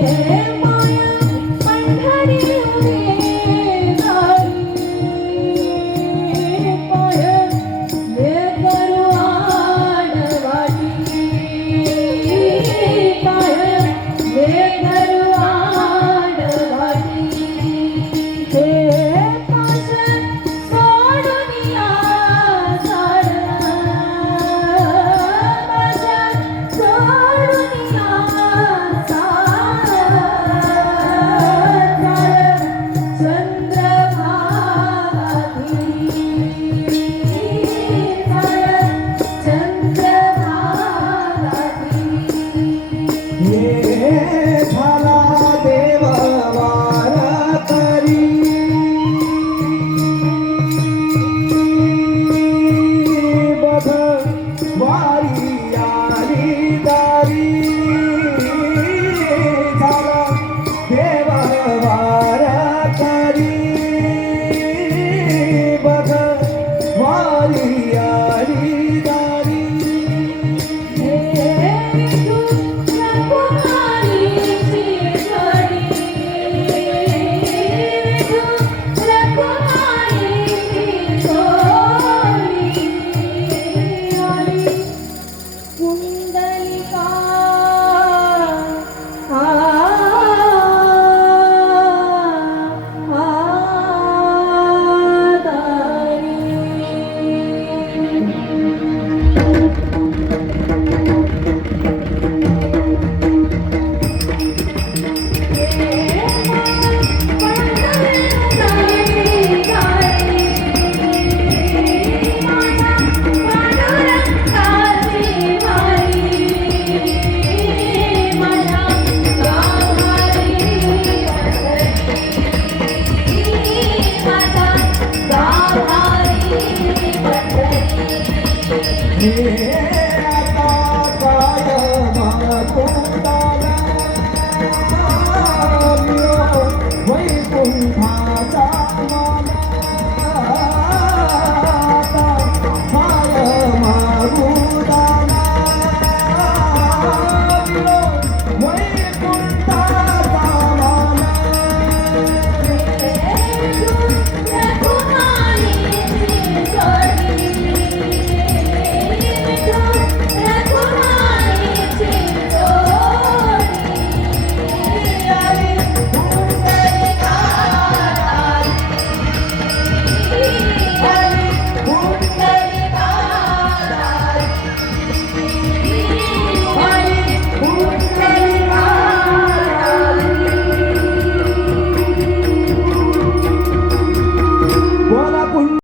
Yeah. দাঁড়িয়ে Bye.